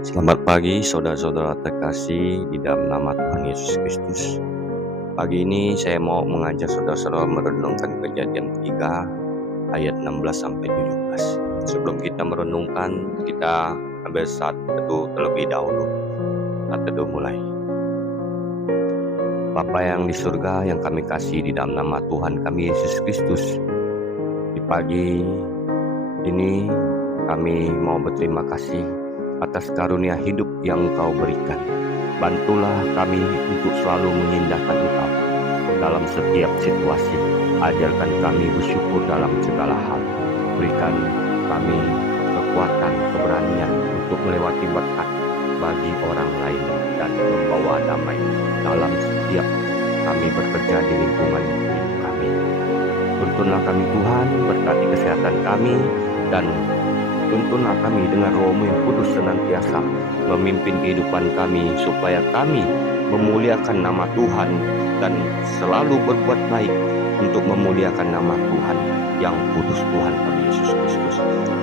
Selamat pagi saudara-saudara terkasih di dalam nama Tuhan Yesus Kristus. Pagi ini saya mau mengajak saudara-saudara merenungkan Kejadian 3 ayat 16 sampai 17. Sebelum kita merenungkan, kita ambil saat teduh terlebih dahulu. Saat teduh mulai. Bapa yang di surga, yang kami kasih di dalam nama Tuhan kami Yesus Kristus, di pagi ini kami mau berterima kasih atas karunia hidup yang Engkau berikan. Bantulah kami untuk selalu mengindahkan Engkau dalam setiap situasi. Ajarkan kami bersyukur dalam segala hal. Berikan kami kekuatan, keberanian untuk melewati berkat bagi orang lain dan membawa damai dalam setiap kami bekerja di lingkungan hidup kami. Tuntunlah kami Tuhan, berkati kesehatan kami, dan tuntunlah kami dengan Roh-Mu yang kudus senantiasa memimpin kehidupan kami, supaya kami memuliakan nama Tuhan dan selalu berbuat baik untuk memuliakan nama Tuhan yang kudus, Tuhan kami Yesus Kristus.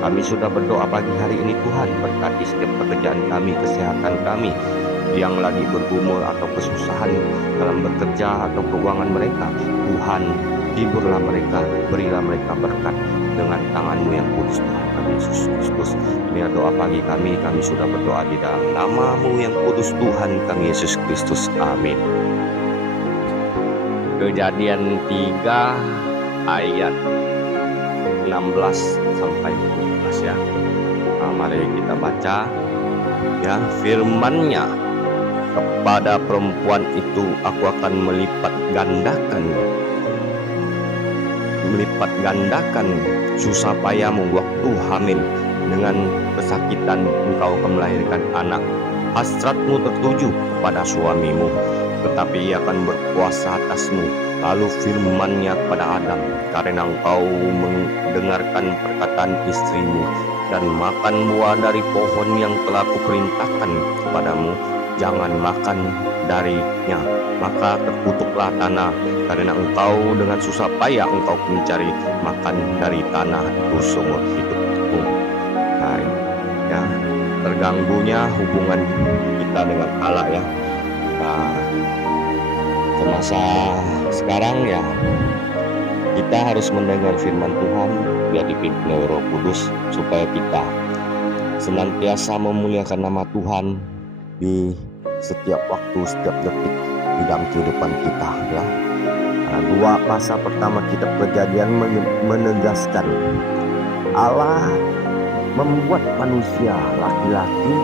Kami sudah berdoa pagi hari ini Tuhan, berkati setiap pekerjaan kami, kesehatan kami yang lagi bergumul atau kesusahan dalam bekerja atau keuangan mereka. Tuhan, hiburlah mereka, berilah mereka berkat dengan tangan-Mu yang kudus, Tuhan kami Yesus Kristus. Ini doa pagi kami sudah berdoa di dalam nama-Mu yang kudus, Tuhan kami Yesus Kristus. Amin. Kejadian 3 ayat 16 sampai 17 ya. Mari kita baca ya. Firman-Nya, kepada perempuan itu aku akan melipat gandakan susah payahmu waktu hamil, dengan kesakitan engkau akan melahirkan anak. Hasratmu tertuju kepada suamimu, tetapi ia akan berkuasa atasmu. Lalu firman-Nya kepada Adam, karena engkau mendengarkan perkataan istrimu dan makan buah dari pohon yang telah kuperintahkan kepadamu, jangan makan darinya, maka terkutuklah tanah, karena engkau dengan susah payah engkau mencari makan dari tanah itu seumur hidupmu. Nah, ya, terganggunya hubungan kita dengan Allah ya. Nah, semasa sekarang ya, kita harus mendengar firman Tuhan, biar dipimpin oleh Roh Kudus, supaya kita senantiasa memuliakan nama Tuhan di setiap waktu, setiap detik di dalam kehidupan kita ya. Nah, 2 pasal pertama kitab Kejadian menegaskan Allah membuat manusia laki-laki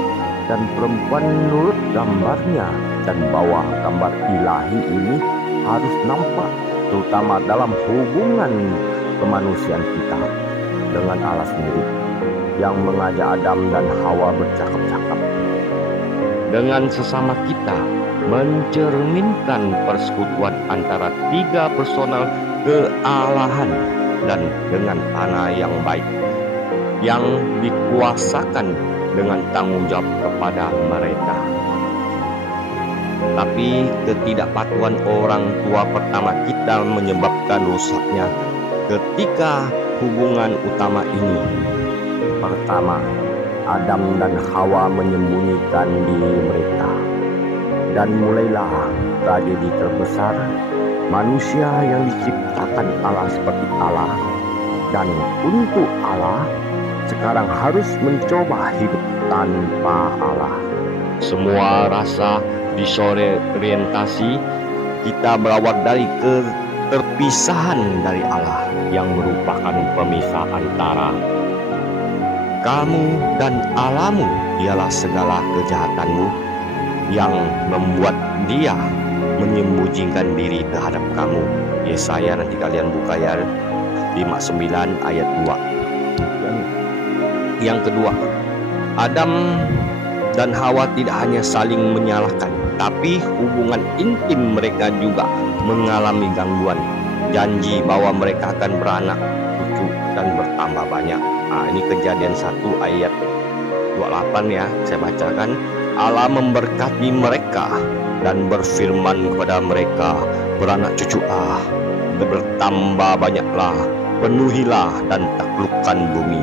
dan perempuan menurut gambarnya, dan bahwa gambar ilahi ini harus nampak terutama dalam hubungan kemanusiaan kita dengan Allah sendiri yang mengajak Adam dan Hawa bercakap-cakap dengan sesama kita, mencerminkan persekutuan antara 3 personal kealahan dan dengan tanah yang baik yang dikuasakan dengan tanggung jawab kepada mereka. Tapi ketidakpatuhan orang tua pertama kita menyebabkan rusaknya ketika hubungan utama ini. Pertama, Adam dan Hawa menyembunyikan diri mereka, dan mulailah tragedi terbesar. Manusia yang diciptakan Allah seperti Allah dan untuk Allah sekarang harus mencoba hidup tanpa Allah. Semua rasa disorientasi kita berawal dari keterpisahan dari Allah yang merupakan pemisah antara kamu dan Allahmu. Ialah segala kejahatanmu yang membuat Dia menyembunyikan diri terhadap kamu. Yesaya, nanti kalian buka ya, 59 ayat 2. Yang kedua, Adam dan Hawa tidak hanya saling menyalahkan, tapi hubungan intim mereka juga mengalami gangguan. Janji bahwa mereka akan beranak cucu dan bertambah banyak. Nah, ini Kejadian 1 ayat 28 ya, saya bacakan. Allah memberkati mereka dan berfirman kepada mereka, beranak cuculah, bertambah banyaklah, penuhilah dan taklukkan bumi.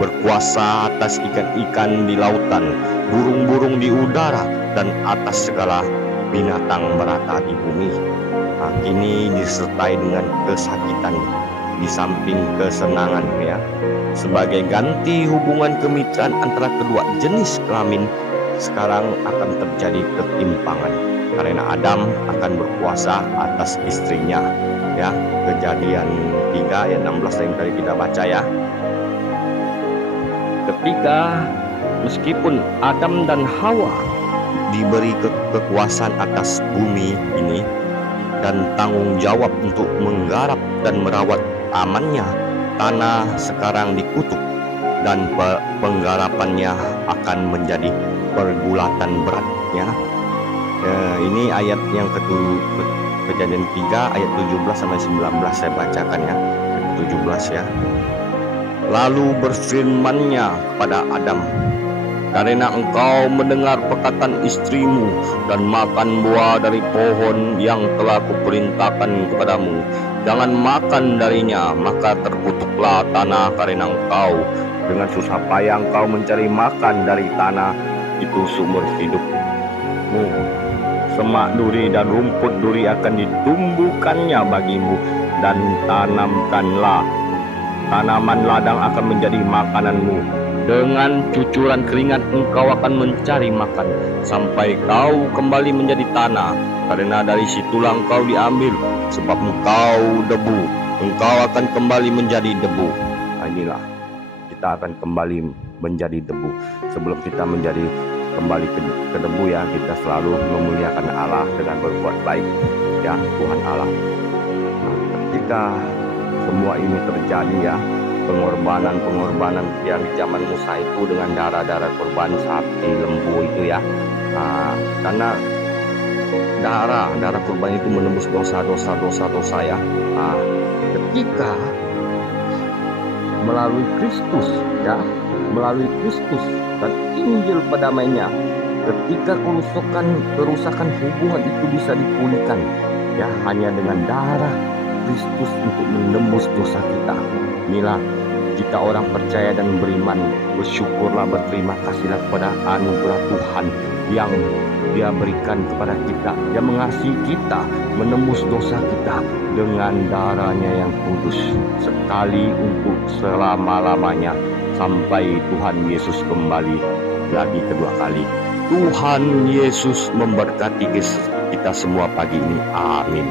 berkuasa atas ikan-ikan di lautan, burung-burung di udara, dan atas segala binatang merata di bumi. Nah, kini disertai dengan kesakitan di samping kesenangan ya. Sebagai ganti hubungan kemitraan antara kedua jenis kelamin, sekarang akan terjadi ketimpangan karena Adam akan berkuasa atas istrinya ya. Kejadian 3 ayat 16 yang tadi kita baca ya. Ketika meskipun Adam dan Hawa diberi kekuasaan atas bumi ini dan tanggung jawab untuk menggarap dan merawat amannya, tanah sekarang dikutuk dan penggarapannya akan menjadi pergulatan beratnya. Ini ayat yang Kejadian 3 ayat 17 sampai 19 saya bacakan ya. 17 ya. Lalu berfirman-Nya kepada Adam, karena engkau mendengar perkataan istrimu dan makan buah dari pohon yang telah kuperintahkan kepadamu, jangan makan darinya, maka terkutuklah tanah karena engkau dengan susah payah engkau mencari makan dari tanah itu seumur hidupmu. Semak duri dan rumput duri akan ditumbuhkannya bagimu, dan tanaman ladang akan menjadi makananmu. Dengan cucuran keringat engkau akan mencari makan, sampai kau kembali menjadi tanah, karena dari situlah engkau diambil, sebab engkau debu, engkau akan kembali menjadi debu. Nah, inilah kita akan kembali menjadi debu. Sebelum kita menjadi kembali ke debu ya, kita selalu memuliakan Allah dengan berbuat baik ya, Tuhan Allah. Nah, ketika semua ini terjadi ya, pengorbanan yang di zaman Musa itu dengan darah korban sapi, lembu itu ya. Nah, karena darah korban itu menembus dosa ya. Nah, ketika melalui Kristus dan Injil pendamainya, ketika kerusakan hubungan itu bisa dipulihkan ya, hanya dengan darah Kristus untuk menembus dosa kita. Inilah kita orang percaya dan beriman, bersyukurlah, berterima kasihlah kepada anugerah Tuhan yang Dia berikan kepada kita, yang mengasihi kita, menembus dosa kita dengan darahnya yang kudus, sekali untuk selama-lamanya sampai Tuhan Yesus kembali lagi kedua kali. Tuhan Yesus memberkati kita semua pagi ini. Amin.